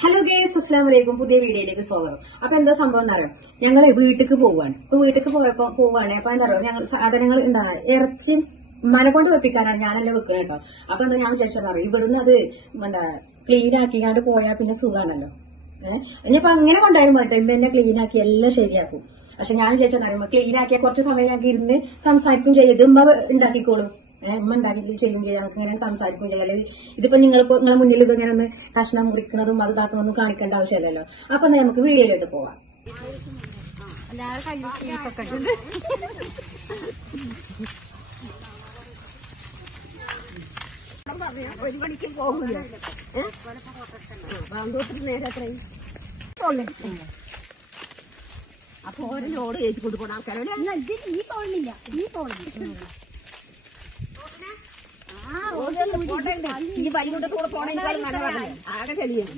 Hello guys, അസ്സലാമു അലൈക്കും. പുതിയ വീഡിയോയിലേക്ക് സ്വാഗതം. അപ്പൊ എന്താ സംഭവം എന്നറിയോ, ഞങ്ങള് വീട്ടിക്ക് പോവാണ്. ഇപ്പൊ വീട്ടിക്ക് പോവാണ്. അപ്പൊ എന്താ പറയുക, ഞങ്ങൾ സാധനങ്ങൾ എന്താണ് ഇറച്ചി മല കൊണ്ട് വെപ്പിക്കാനാണ് ഞാനെല്ലാം വെക്കുന്നത് കേട്ടോ. അപ്പൊ എന്താ ഞാൻ വിചാരിച്ചറിയോ, ഇവിടുന്ന് അത് എന്താ ക്ലീൻ ആക്കിക്കാണ്ട് പോയാൽ പിന്നെ സുഖാണല്ലോ. ഇനിയിപ്പൊ അങ്ങനെ കൊണ്ടായാലും മതി, ഇപ്പൊ എന്നെ ക്ലീൻ ആക്കി എല്ലാം ശരിയാക്കും. പക്ഷെ ഞാൻ വിചാരിച്ചറിയുമ്പോ ക്ലീൻ ആക്കിയ കുറച്ച് സമയം ഞങ്ങൾക്ക് ഇരുന്ന് സംസാരിക്കും ചെയ്ത് ഉമ്മ ഉണ്ടാക്കിക്കോളും. ഉമ്മ ഉണ്ടാക്കി ചെയ്യും ചെയ്യാം, ഞങ്ങൾക്ക് ഇങ്ങനെ സംസാരിക്കും ചെയ്യാം. ഇതിപ്പോ നിങ്ങളെ മുന്നിൽ ഇപ്പൊ ഇങ്ങനെ ഒന്ന് കഷ്ണം മുറിക്കുന്നതും അത് ഇതാക്കുന്നതും കാണിക്കേണ്ട ആവശ്യമില്ലല്ലോ. അപ്പൊ നമുക്ക് വീഡിയോയിലോട്ട് പോവാം. ഒരു മണിക്ക് പോകില്ല. നേരെ അത്രയും അപ്പൊ ഓരോ ലോഡ് കയറ്റി കൊടുക്കണം ആൾക്കാരോട്. ഈ പോകുന്നില്ല, ഈ പോകുന്നില്ല. ഈ വൈകിട്ട് കൂടെ പോണെങ്കിലും ആകെ ചെളിയും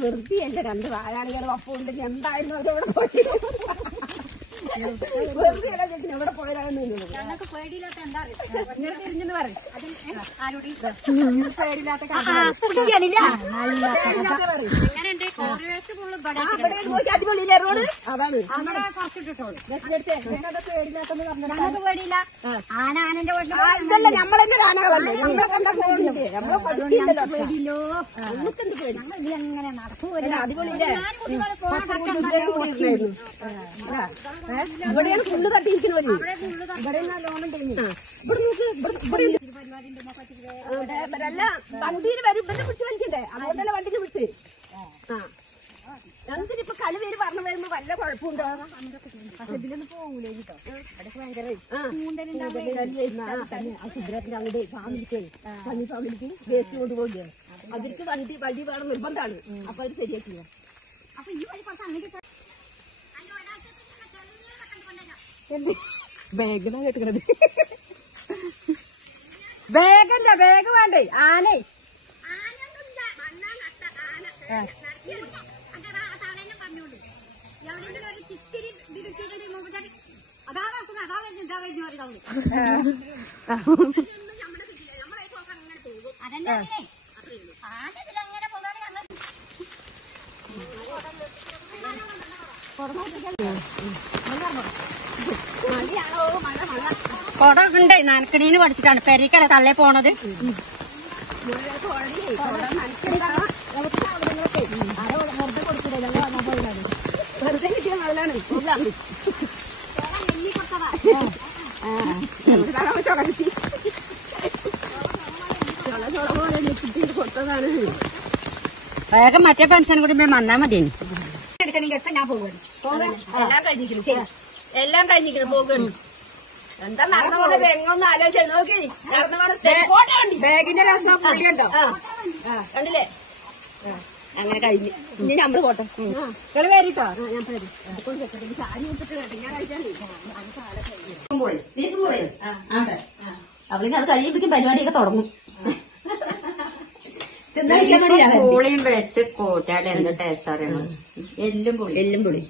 വെറുതെ എന്റെ രണ്ട് വായാളികൾ ഒപ്പമുണ്ട്. എന്തായിരുന്നു അവരവിടെ പോയി വെറുതെ എവിടെ പോയതാണെന്ന് തിരിഞ്ഞെന്ന് പറയും. പേടില്ലാത്ത അതാണ് പേടിയില്ല. ഇതല്ല നമ്മളെന്റെ ആനകളല്ലേ, നമ്മളെ കണ്ട പോകണ്ടേ, നമ്മളെ പഠിക്കില്ലല്ലോ. പേടിയില്ലോ, നമുക്കെന്ത് പേടി. ഞങ്ങളിങ്ങനെ നടക്കും. അടിപൊളിയില്ലേ, ഇവിടെയാണ് ഫുള്ള് തട്ടിയിരിക്കുന്നത്. അല്ല വണ്ടിയിൽ വരും, ഇവരെ പിടിച്ച് വലിക്കണ്ടേ, അതുകൊണ്ടല്ലേ വണ്ടിക്ക് വിട്ട്. ഞങ്ങൾക്കിപ്പോ കളി പേര് പറഞ്ഞു വരുമ്പോ വല്ല കുഴപ്പമുണ്ടോ? പക്ഷെ ഇതിലൊന്നും പോകൂലേ കേട്ടോ. അതൊക്കെ ഭയങ്കര സുദ്രത്തിന്റെ അങ്ങോട്ട് ഫാമിലിക്ക് വേസ്റ്റ് കൊണ്ടുപോകില്ലേ, അവർക്ക് വണ്ടി വേണം നിർബന്ധമാണ്. അപ്പൊ അവര് ശരിയാക്കില്ല. അപ്പൊ ഈ വഴി കുറച്ച് അങ്ങോട്ട് ബാഗിനാ കേട്ടുന്നത്. ബാഗല്ല, ബാഗ് വേണ്ടേ, ആനേ. കൊട ഉണ്ടേ, നനക്കണീന്ന് പഠിച്ചിട്ടാണ് പെരക്കല്ല തള്ളേ പോണത്. വെറുതെ കിട്ടിയ നല്ലതാണ്. കൊടുത്തതാണ്. വേഗം മറ്റേ പെൻഷൻ കൂടി വന്നാ മതി. എടുക്കണമെങ്കിൽ ഞാൻ പോകുന്നു. എല്ലാം കഴിഞ്ഞിരിക്കുന്നു പോകുന്നു. എന്താ നടന്നോടെ എങ്ങൊന്നും ആലോചിച്ചു നോക്കി. ബാഗിന്റെ രസം പുള്ളിയുണ്ടോ കണ്ടില്ലേ? അങ്ങനെ കഴിഞ്ഞ് ഇനി നമ്മള് പോട്ടെ. നിങ്ങൾ വരിട്ടോ, ഞാൻ തരും. അവളിന് അത് കഴിയുമ്പോഴേക്കും പരിപാടിയൊക്കെ തുടങ്ങും. പുളിയും വെച്ച് കൂട്ടാൽ എന്ത് ടേസ്റ്റ് അറിയണം. എല്ലും പുളി എല്ലും പുളി.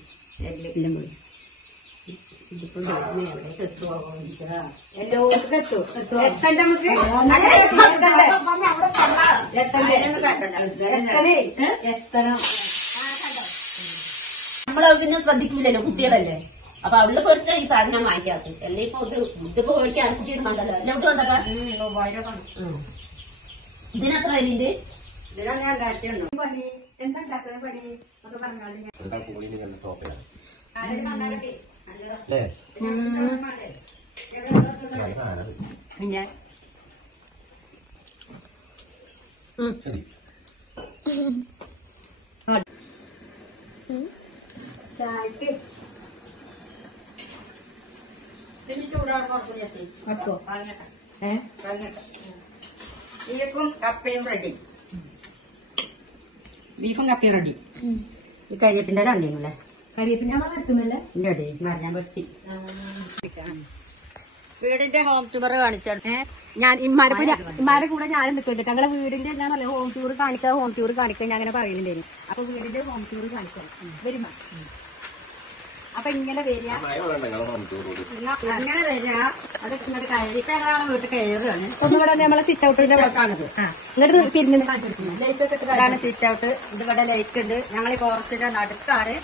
നമ്മളവിടെ പിന്നെ ശ്രദ്ധിക്കൂലല്ലോ, കുട്ടികളല്ലേ. അപ്പൊ അവളുടെ പേടിച്ചാൽ ഈ സാധനം ഞാൻ വാങ്ങിക്കാത്ത. അല്ലെ ഇപ്പൊ ഇതിപ്പോ പേടിക്കാൻ കുട്ടിയുടെ മണ്ടല്ലോ. എവിടെ വന്നതാ ഇതിനെത്ര വലിയ ഇതിനാ ഞാൻ കാറ്റുണ്ടോ പണി എന്താ പണി ഒക്കെ പിന്നെ ചായക്ക് ചൂടാകുമ്പോ ബീഫും കപ്പയും റെഡി. ബീഫും കപ്പയും റെഡി. ഈ കരിയപ്പിന്റെ രണ്ടില്ലേ, കരിയപ്പിന്റെ നമ്മൾ എത്തുന്നില്ലേ ഇല്ലടി മറിഞ്ഞാൻ പറ്റി. വീടിന്റെ ഹോം ടൂർ കാണിച്ചാണ് ഞാൻ. ഇമ്മാരെ കൂടെ ഞാനും നിൽക്കുന്നുണ്ട്. ഞങ്ങളെ വീടിന്റെ എന്താ പറയാ, ഹോം ടൂർ കാണിക്കുക, ഞാൻ അങ്ങനെ പറയുന്നുണ്ടായിരുന്നു. അപ്പൊ വീടിന്റെ ഹോം ടൂർ കാണിക്കാം. വരുമ്പോ അപ്പൊ ഇങ്ങനെ വരിക, ഇങ്ങനെ വരിക, അത് ഇങ്ങോട്ട് കയറി. ഇപ്പൊ ഞങ്ങളാണ് വീട്ടിൽ കയറുകയാണ്. ഒന്നുകൂടെ നമ്മളെ സിറ്റ് ഔട്ടിന്റെ ഭാഗത്താണിത്. ഇങ്ങോട്ട് തിരിഞ്ഞ് ഇതാണ് സിറ്റ് ഔട്ട്. ഇതിവിടെ ലൈറ്റ് ഉണ്ട്. ഞങ്ങൾ ഈ ഫോറസ്റ്റിന്റെ നടുക്കാണ്.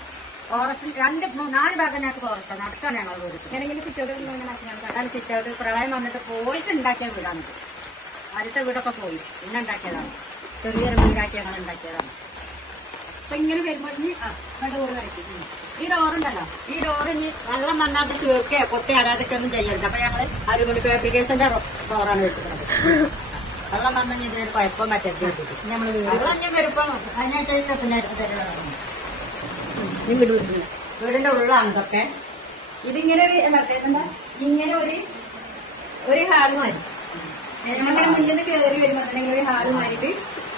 ഫോറസ്റ്റ് 4 ഭാഗം ഞങ്ങൾക്ക് ഫോറസ്റ്റ് നടുക്കാണ് ഞങ്ങൾ വീട്. ഇങ്ങനെങ്കിലും സിറ്റ് ഔട്ട് അതാണ് സിറ്റ് ഔട്ട്. പ്രളയം വന്നിട്ട് പോയിട്ട് ഉണ്ടാക്കിയ വീടാണ്. ആദ്യത്തെ വീടൊക്കെ പോയി പിന്നെ ഉണ്ടാക്കിയതാണ്. ചെറിയൊരു വീടാക്കി ഞങ്ങൾ ഉണ്ടാക്കിയതാണ്. അപ്പൊ ഇങ്ങനെ വരുമ്പോഴേ ഡോറ് കഴിക്കും. ഈ ഡോറുണ്ടല്ലോ, ഈ ഡോറ് ഇനി വെള്ളം വന്നാട്ട് ചേർക്കയോ കൊത്തി അടാതൊക്കെ ഒന്നും ചെയ്യരുത്. അപ്പൊ ഞങ്ങള് അരുമണി ഫാബ്രിക്കേഷന്റെ ഡോറാണ് വെച്ചിട്ടുള്ളത്. വെള്ളം വന്നാൽ ഇതിനൊരു കുഴപ്പം പറ്റരുത്. വെള്ളം ഞാൻ വരുമ്പോ അതിനനുസരിച്ച് പിന്നെ വീടിന്റെ ഉള്ളാണ് ഇതൊക്കെ. ഇതിങ്ങനെ ഒരു എന്താ ഇങ്ങനെ ഒരു ഹാള് മാറി അങ്ങനെ മുന്നിൽ നിന്ന് കയറി വരുമ്പോഴത്തേക്കും ഒരു ഹാള് മാറിയിട്ട്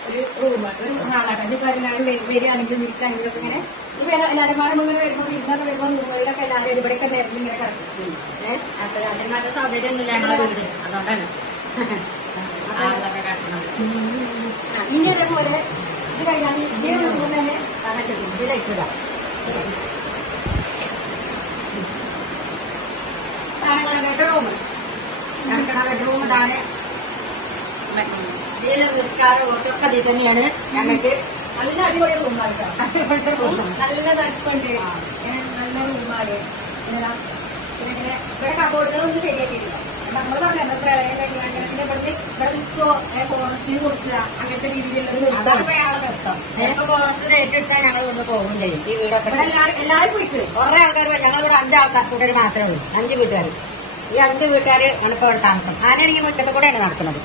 ഒരു റൂമാണ്, ഒരു ഹാളാണ്. ഇപ്പൊ എല്ലാവരും വരികയാണെങ്കിൽ നിൽക്കാനെങ്കിലൊക്കെ ഇങ്ങനെ ഈ എല്ലാവരും മുഴുവൻ വരുമ്പോൾ ഇന്നൊക്കെ വരുമ്പോൾ വീടൊക്കെ എല്ലാവരും ഇവിടെയൊക്കെ നേരം ഇങ്ങനെ കിടക്കും. അതിനകത്ത് സൗകര്യമൊന്നുമില്ല ഞങ്ങളെ വീട്, അതുകൊണ്ടാണ് ഇനി അതേപോലെ ഇത് കഴിഞ്ഞാൽ ഇതേ റൂമിൽ തന്നെ ഇതിലേക്കിടാം. ബെഡ്റൂം ബെഡ്റൂം ഇതാണ്. ഇതിൽ നിൽക്കാറ് ഒക്കെ ഇതിൽ തന്നെയാണ്. ഞങ്ങൾക്ക് നല്ല അടിപൊളി റൂമാണ്. നല്ല തടുപ്പുണ്ട്, നല്ല റൂമാണ്. പിന്നെ ഇവിടെ കബോർഡുകളൊന്നും ശരിയാക്കിയിട്ടില്ല. നമ്മൾ പറഞ്ഞത് പ്രളയം കഴിഞ്ഞാൽ ഇവിടെ നിൽക്കോ ഫോറസ്റ്റിന് കൊടുക്കുക അങ്ങനത്തെ രീതിയിലുള്ള ഫോറസ്റ്റിന് ഏറ്റെടുത്താൽ ഞങ്ങൾ കൊണ്ട് പോകും ചെയ്യും. ഈ വീടൊക്കെ എല്ലാവരും പോയിട്ട് കുറെ ആൾക്കാർ ഞങ്ങളിവിടെ 5 ആൾക്കാർ കൂട്ടർ മാത്രമേ ഉള്ളൂ. 5 വീട്ടുകാർ. ഈ 5 വീട്ടുകാർ ആണ് ഇപ്പോൾ ഇവിടെ താമസം. ആരാണ് ഈ മുറ്റത്ത് കൂടെയാണ് നടക്കുന്നത്.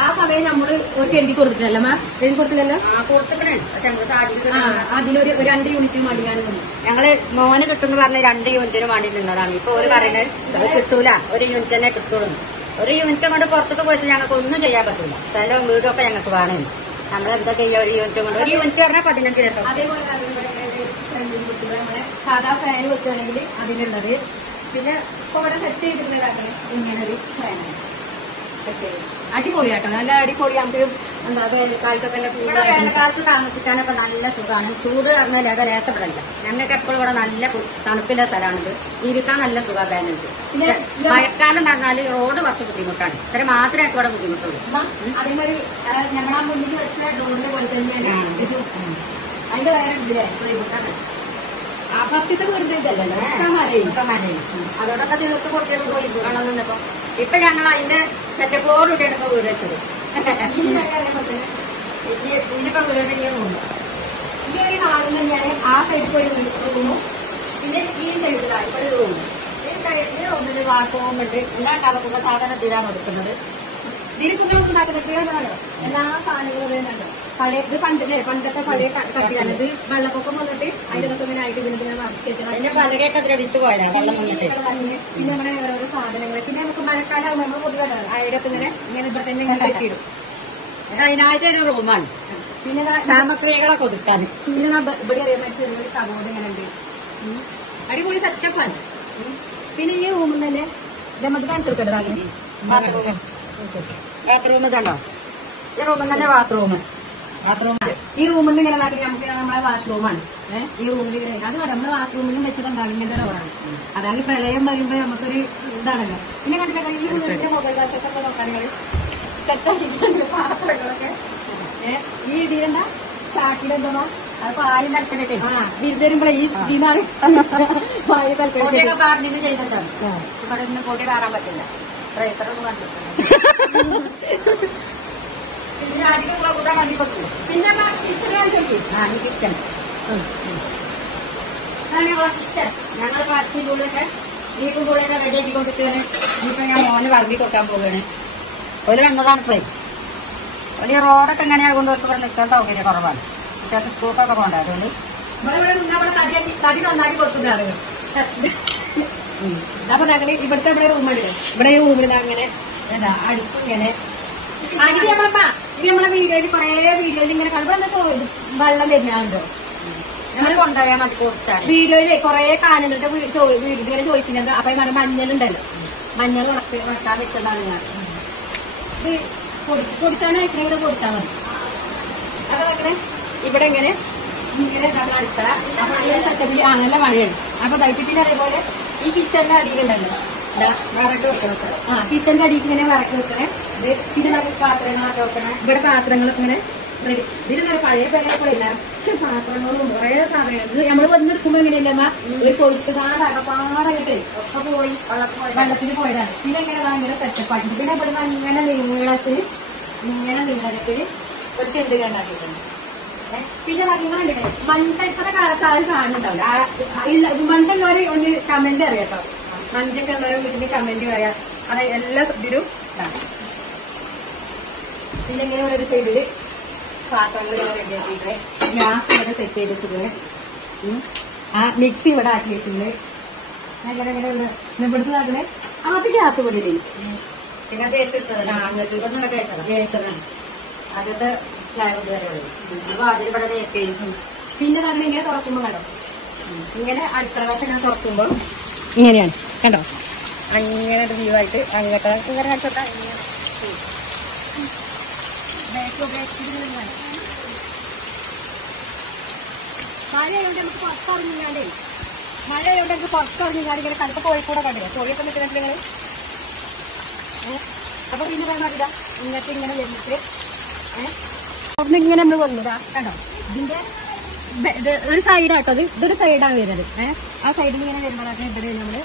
ആ സമയം നമ്മള് ഒരു എഴുതി കൊടുത്തിട്ടല്ലോ മാം, എഴുതി കൊടുത്തില്ലല്ലോ. കൊടുത്തിക്കണേ. പക്ഷെ നമുക്ക് സാധിക്കും. അതിലൊരു 2 യൂണിറ്റ് മടിയാണ് ഞങ്ങള് മോന് കിട്ടുമെന്ന് പറഞ്ഞ് 2 യൂണിറ്റിന് വേണ്ടി നിന്നതാണ്. ഇപ്പൊ ഒരു പറയുന്നത് അത് കിട്ടൂല, 1 യൂണിറ്റ് തന്നെ കിട്ടുള്ളൂ. 1 യൂണിറ്റ് കൊണ്ട് പുറത്തൊക്കെ പോയിട്ട് ഞങ്ങൾക്ക് ഒന്നും ചെയ്യാൻ പറ്റില്ല. സ്ഥലവും വീടൊക്കെ ഞങ്ങൾക്ക് വേണം. നമ്മളെന്താ ചെയ്യാം 1 യൂണിറ്റ് കൊണ്ട്? 1 യൂണിറ്റ് പറഞ്ഞാൽ 15 ലക്ഷം. അതേപോലെ നമ്മളെ സാധാ ഫാൻ വെക്കുകയാണെങ്കിൽ അതിലുള്ളത്. പിന്നെ ഇവിടെ സെറ്റ് ചെയ്തിട്ടുള്ളതാണ് ഇങ്ങനെ ഒരു ഫാനാണ്. അടിപൊളിയാട്ടോ, നല്ല അടിപൊളി. നമുക്ക് എന്താ വേനൽക്കാലത്തൊക്കെ വേനൽക്കാലത്ത് താമസിക്കാനൊക്കെ നല്ല സുഖമാണ്. ചൂട് പറഞ്ഞാൽ അത് രസപ്പെടില്ല. ഞങ്ങൾക്ക് എപ്പോഴും ഇവിടെ നല്ല തണുപ്പില്ല സ്ഥലമാണിത്. ജീവിക്കാൻ നല്ല സുഖമാണ് വേനൽക്ക്. പിന്നെ മഴക്കാലം പറഞ്ഞാൽ റോഡ് കുറച്ച് ബുദ്ധിമുട്ടാണ്. ഇത്ര മാത്രമേ എനിക്ക് ഇവിടെ ബുദ്ധിമുട്ടുള്ളൂ. അതേമാതിരി ഞങ്ങളാ മുന്നിൽ വെച്ച റോഡിന്റെ പോലെ തന്നെയാണ് ഇത്. അതിന്റെ വേറെ ഇതിലെ ബുദ്ധിമുട്ടാണ്. ഫസ്റ്റത്തെ വീടിന്റെ ഇതല്ലല്ലോ, അതോടൊക്കെ തീർത്ത് കൊടുത്തിട്ട് പോയി കാണാൻ നിന്നപ്പോ ഇപ്പൊ ഞങ്ങൾ അതിന്റെ സെറ്റപ്പോടുകൂടിയാണ് ഇപ്പൊ വീട് വെച്ചത്. ഇനിയിപ്പോ വീടിന്റെ ഈ റൂം, ഈ ഒരു ഹാളിൽ തന്നെയാണ് ആ സൈഡിൽ ഒരു റൂമും പിന്നെ ഈ സൈഡിലാണ് ഇവിടെ റൂം. ഈ സൈഡിൽ റൂമിൽ ബാത്റൂം ഉണ്ട്. എല്ലാം ഉണ്ടാക്കുന്ന സാധനം ഇതിലാണ് എടുക്കുന്നത്. ഇതിരിക്കുന്ന ഉണ്ടാക്കുന്നത് എല്ലാ സാധനങ്ങളും വേണ്ടോ. പഴയ ഇത് പണ്ടത്തെ പഴയ കട്ടിയാണ്. ഇത് വെള്ളപ്പൊക്കം വന്നിട്ട് അതിനൊക്കെ ഇങ്ങനെ ആയിട്ട് ഇതിന്റെ പലകയൊക്കെ ദ്രവിച്ചു പോയാൽ വെള്ളം വന്നിട്ട്. പിന്നെ നമ്മുടെ ഓരോ സാധനങ്ങൾ. പിന്നെ നമുക്ക് മഴക്കാലം നമ്മൾ പൊതുവെ അയലൊക്കെ ഇങ്ങനെ ഇവിടെ തന്നെ ഇങ്ങനെ കെട്ടിയിടും. അതിനായിട്ട് ഒരു റൂമാണ്. പിന്നെ സാമഗ്രികളൊക്കെ ഒതുക്കാൻ. പിന്നെ ഇവിടെ അറിയാൻ ചെറിയൊരു കബോർഡ് ഇങ്ങനെ ഉണ്ട്. അടിപൊളി സെറ്റപ്പാണ്. പിന്നെ ഈ റൂമിൽ തന്നെ നമുക്ക് കാണിച്ചു കൊടുക്കേണ്ടതാണ് ബാത്റൂം. ബാത്റൂം ഇതുണ്ടോ? ഈ റൂമിൽ തന്നെ ബാത്റൂം. ഈ റൂമിൽ ഇങ്ങനെ നാട്ടിൽ നമുക്ക് നമ്മളെ വാഷ്റൂമാണ്. ഈ റൂമിൽ അത് നമ്മളെ വാഷ്റൂമിലും വെച്ചിട്ടുണ്ടാവും ഇങ്ങനത്തെ റോഡാണ്. അതായത് പ്രളയം വരുമ്പോ നമുക്കൊരു ഇതാണല്ലോ. പിന്നെ കണ്ടില്ല ഈ വീടിന്റെ മൊബൈൽ കാശൊക്കെ നോക്കാനുള്ളത് പാത്രങ്ങളൊക്കെ ഈ ഇതിലെന്താ ചാക്കിലെന്താ അത് പാല് തലത്തിലേക്ക് വിരുദ്ധരുമ്പോഴേ ഈ ഇതിനാണ് പാല് തലത്തിലേക്ക് പറഞ്ഞിട്ട് ചെയ്തിട്ടാണ്. ഇവിടെ ഇന്ന് പൊടി കാണാൻ പറ്റില്ല. ട്രേസറൊന്നും കണ്ടിട്ടില്ല. പിന്നെ അധികം കൂട്ടാൻ വേണ്ടി പറ്റില്ല. പിന്നെ കിച്ചൺ കിച്ചൺ ഞങ്ങൾ പച്ചിലൂടെയൊക്കെ വീട്ടും കൂടെയൊക്കെ റെഡിയാക്കി കൊടുക്കുകയാണ്. ഇനിയിപ്പോ ഞാൻ മോന് വളർത്തി കൊടുക്കാൻ പോവുകയാണ്. ഒരു വന്നതാണ് ഇപ്പഴേ. ഒരു റോഡൊക്കെ എങ്ങനെയാകൊണ്ട് ഇവിടെ നിൽക്കാൻ സൗകര്യം കുറവാണ്. കുട്ടികൾക്ക് സ്കൂൾക്കൊക്കെ പോകണ്ട. അതുകൊണ്ട് തടി നന്നാക്കി കൊടുക്കുന്നതാണ്. അപ്പൊ ഞങ്ങള് ഇവിടുത്തെ ഇവിടെ റൂമുണ്ട്. ഇവിടെ ഈ റൂമിൽ അങ്ങനെ എന്താ അടുപ്പ് ഇങ്ങനെ ഇത് നമ്മളെ വീഡിയോയിൽ കുറെ വീഡിയോയിൽ ഇങ്ങനെ കാണുമ്പോ വെള്ളം വരുന്നുണ്ടോ ഞങ്ങൾ കൊണ്ടുപോയാൽ മതി. വീഡിയോയില് കുറെ കാണുന്നുണ്ട്. വീഡിയോയില് ചോദിച്ചിട്ടുണ്ട്. അപ്പൊ ഈ മഞ്ഞളുണ്ടല്ലോ, മഞ്ഞൾ ഉണക്കാൻ വെച്ചതാണ് ഞാൻ. ഇത് പൊടിച്ചാണ് വെക്കണ ഇവിടെ പൊടിച്ചാൽ മതി. അതൊക്കെ ഇവിടെ ഇങ്ങനെ ഇങ്ങനെ ഉണ്ടാക്കുന്ന അടുക്കള. അപ്പൊ ഈ ഒരു സെറ്റപ്പിൽ നല്ല മഴയാണ്. അപ്പൊ ദൈത്യത്തിന്റെ അതേപോലെ ഈ കിച്ചണിന്റെ അടിയിലുണ്ടല്ലോ വിറക് വെക്കണത്. കിച്ചണിന്റെ അടിയിൽ ഇങ്ങനെ വിറക് വെക്കണേ. പിന്നെ നമുക്ക് പാത്രങ്ങളൊക്കെ വെക്കണേ. ഇവിടെ പാത്രങ്ങളൊക്കെ ഇങ്ങനെ റെഡി. ഇതിൽ പഴയ പേരൊക്കെ നിറച്ച് പാത്രങ്ങളും കുറേ സാധനങ്ങൾ. ഇത് നമ്മള് വന്നെടുക്കുമ്പോ എങ്ങനെയല്ല ഒരു കൊഴുത്ത് പാടകട്ടെ ഒക്കെ പോയി വെള്ളത്തിൽ പോയതാണ്. പിന്നെ എങ്ങനെ ഭയങ്കര സെറ്റപ്പാക്കി. പിന്നെ ഇവിടെ ഇങ്ങനെ നീളത്തിൽ ഒരു ചെണ്ട് കണ്ടാക്കിയിട്ടുണ്ട്. പിന്നെ പറയുന്നുണ്ട് മൺതൈപ്പത്തെ കാലത്ത് ആരും കാണുന്നുണ്ടാവില്ല. മൺതല്ലവരെ ഒന്ന് കമന്റ് അറിയാട്ടോ. മഞ്ചൊക്കെ ഉള്ളവരെ വീട്ടിൽ കമന്റ് പറയാം. അത് എല്ലാ ഇതിലും പിന്നെ ഇങ്ങനെ ഒരു സൈഡില് പാത്രങ്ങൾ ഇങ്ങനെ റെഡിയാക്കിയിട്ട് ഗ്യാസ് ഇവിടെ സെറ്റ് ചെയ്തിട്ടുണ്ട്. ആ മിക്സി ഇവിടെ ആക്കി വെച്ചിട്ടുണ്ട്. അങ്ങനെ ഇങ്ങനെ ഇവിടുത്തെ നാട്ടില് ആദ്യം ഗ്യാസ് ഇവിടെ പിന്നെ അങ്ങനത്തെ വാതിൽ ഇവിടെ നേരത്തെ. പിന്നെ പറഞ്ഞ ഇങ്ങനെ തുറക്കുമ്പോ കണ്ടോ ഇങ്ങനെ അടുക്കള വശം ഇങ്ങനെ തുറക്കുമ്പോൾ ഇങ്ങനെയാണ് കണ്ടോ. അങ്ങനെ ഒരു വ്യൂ ആയിട്ട് അങ്ങോട്ട് ഇങ്ങനെ കാണിച്ചോട്ടാ. മഴയായോണ്ട് നമുക്ക് പുറത്തിറങ്ങിയാണ്ടേ മഴയായോണ്ട് നമുക്ക് പുറത്തിറങ്ങിയാണ്ട് ഇങ്ങനെ കണ്ടപ്പോ കോഴിക്കോടെ കണ്ടില്ല. കോഴിയൊക്കെ നിൽക്കുന്നുണ്ട് നിങ്ങള്. അപ്പൊ പിന്നെ പറഞ്ഞില്ല ഇങ്ങനത്തെ ഇങ്ങനെ വരുന്നിട്ട് അവിടുന്ന് ഇങ്ങനെ നമ്മൾ വന്നതാ കണ്ടോ. ഇതിന്റെ ഒരു സൈഡാട്ടോ. ഇതൊരു സൈഡാണ് വരുന്നത്. ആ സൈഡിൽ ഇങ്ങനെ വരുമ്പോഴാണ് ഇവിടെ നമ്മള്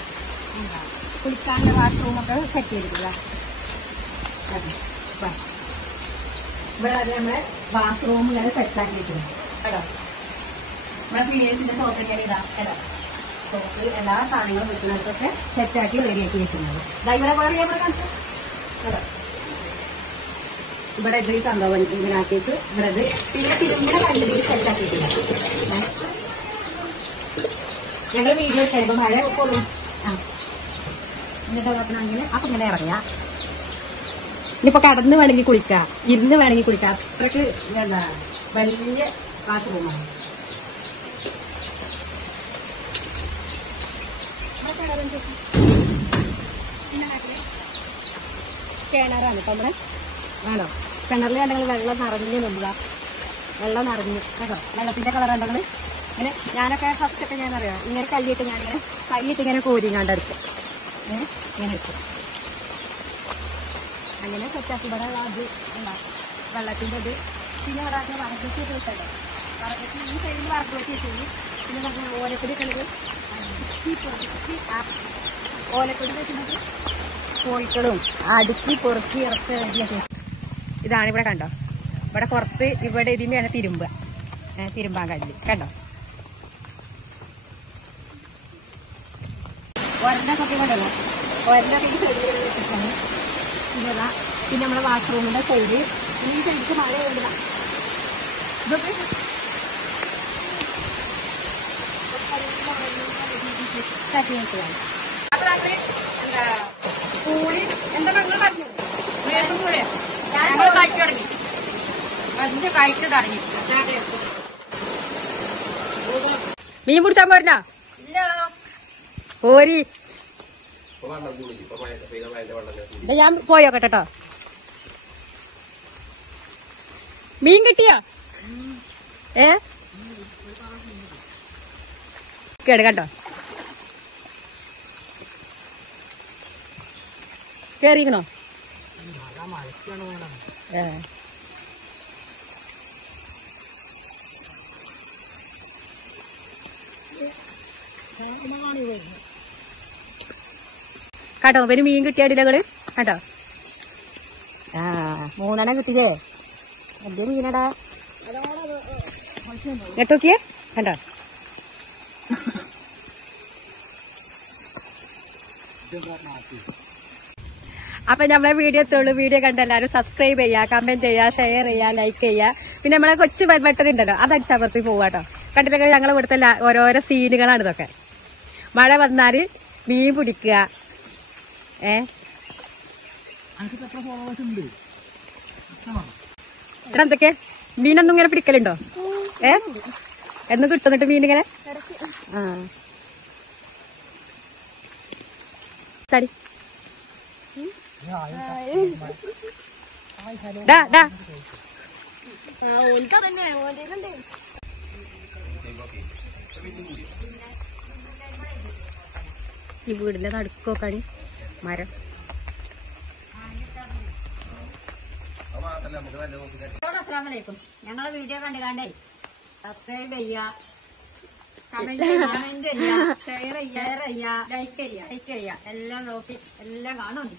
കുളിക്കാനുള്ള വാഷ്റൂമൊക്കെ സെറ്റ് ചെയ്തിട്ടില്ല. ഇവിടെ നമ്മള് വാഷ്റൂം ഇങ്ങനെ സെറ്റാക്കി വെച്ചിട്ടുണ്ട് കേട്ടോ. നമ്മുടെ പീരിയഡ്സിന്റെ സോപ്പ് ഇങ്ങനെ ഇതാ കേട്ടോ. സോപ്പ് എല്ലാ സാധനങ്ങളും വെക്കുന്നതൊക്കെ സെറ്റാക്കി റെഡിയാക്കി വെച്ചിട്ടുണ്ട്. ഇവിടെ വേറെ ഇവിടെ കാണിച്ചു കേട്ടോ. ഇവിടെ ഇത് സംഭവം ഇങ്ങനെ ആക്കിയിട്ട് ഇവിടെ ഇത് പിന്നെ തിരുമ്പിനെ കണ്ടിട്ട് സെറ്റാക്കിയിട്ടില്ല. ഞങ്ങൾ വീഡിയോ ചെയ്യുമ്പോൾ മഴ കൊള്ളും. എന്നിട്ട് അങ്ങനെ അപ്പൊ ഇങ്ങനെ ഇറങ്ങാം. ഇനിയിപ്പോ കടന്ന് വേണമെങ്കിൽ കുളിക്കാം, ഇരുന്ന് വേണമെങ്കിൽ കുളിക്കാം. അത്രക്ക് എന്താ വലിയ ബാത്റൂമാണ്. കിണറാണ് ഇപ്പൊ നമ്മുടെ ആണോ. കിണറിൽ കണ്ടെങ്കിൽ വെള്ളം നിറഞ്ഞു നിന്നുക. വെള്ളം നിറഞ്ഞു കേട്ടോ. വെള്ളത്തിന്റെ കളർ ഉണ്ടെങ്കിൽ ഇങ്ങനെ ഞാനൊക്കെ ഫസ്റ്റൊക്കെ ഞാൻ അറിയാം ഇങ്ങനെ കല്ലിട്ട് ഞാനിങ്ങനെ കല്ലിട്ട് ഇങ്ങനെ കോരിങ്ങാണ്ടെടുക്കും. ഇങ്ങനെ എടുക്കും. അങ്ങനെ സെറ്റാക്കി ഇവിടെ അത് ഉണ്ടാക്കും വെള്ളത്തിൻ്റെ ഇത്. പിന്നെ ഇവിടെ ആദ്യം വറകത്തി വെച്ചല്ലോ. വറകത്തി ഈ സൈഡിൽ വറകത്തി വെച്ചു. പിന്നെ പറഞ്ഞ ഓലക്കൊടി കളറ് ഓലക്കൊടി വെച്ചിട്ട് കോഴിക്കളും അടുക്കി പൊറുക്കി ഇറക്കി റെഡിയാക്കി. ഇതാണ് ഇവിടെ കണ്ടോ. ഇവിടെ പുറത്ത് ഇവിടെ ഇതിന്റെയാണ് തിരുമ്പാൻ കല്ല് കണ്ടോ. ഒരെണ്ണൊക്കെ കണ്ടല്ലോ. ഒരെണ്ണൊക്കെ ഈ സൈഡിൽ വെച്ചിട്ടാണ്. പിന്നെ നമ്മളെ വാഷ്റൂമിന്റെ സൈഡ് ഈ സൈഡിക്ക് മഴ വേണ്ട. ഇതൊക്കെ അപ്പൊ നമ്മള് എന്താ കൂടി എന്താ നിങ്ങൾ പറഞ്ഞു കൂടെ ഞങ്ങൾ കഴിച്ചു തുടങ്ങി. അതിന്റെ കഴിച്ചു തുടങ്ങി. മീൻ പിടിച്ചാൻ പോരണോ? പോരി ഞാൻ പോയോക്കട്ടെ കേട്ടോ. മീൻ കിട്ടിയോ? കേട് കണ്ടോ. കേറിക്കണോ? കേട്ടോ. ഒരു മീൻ കിട്ടിയാടില്ലകള് കേട്ടോ. 3 കിട്ടിയേ. വലിയ മീനടാ. കേട്ടോക്കിയേ കണ്ടോ. അപ്പൊ നമ്മളെ വീഡിയോ എത്തുള്ളൂ. വീഡിയോ കണ്ട എല്ലാവരും സബ്സ്ക്രൈബ് ചെയ്യുക, കമന്റ് ചെയ്യുക, ഷെയർ ചെയ്യുക, ലൈക്ക് ചെയ്യുക. പിന്നെ നമ്മളെ കൊച്ചു ബട്ടൺ ഉണ്ടല്ലോ അത് അടിച്ചമർത്തി പോവാട്ടോ. കണ്ടില്ലെങ്കിൽ ഞങ്ങൾ ഇവിടുത്തെ ഓരോരോ സീനുകളാണ് ഇതൊക്കെ. മഴ വന്നാല് മീൻ പിടിക്കുക. ഇവിടെ എന്തൊക്കെ മീനൊന്നും ഇങ്ങനെ പിടിക്കലുണ്ടോ? എന്നും കിട്ടുന്നിട്ട് മീനിങ്ങനെ തടി ഈ വീടിന്റെ നടുക്കൊക്കെയാണ് മരം. അസ്സലാമലൈക്കും. ഞങ്ങളെ വീഡിയോ കണ്ടേ സബ്സ്ക്രൈബ് ചെയ്യുക, കമന്റ് ചെയ്യുക, ഷെയർ ചെയ്യുക, ലൈക്ക് ചെയ്യുക, എല്ലാം നോക്കി എല്ലാം കാണുന്നുണ്ട്.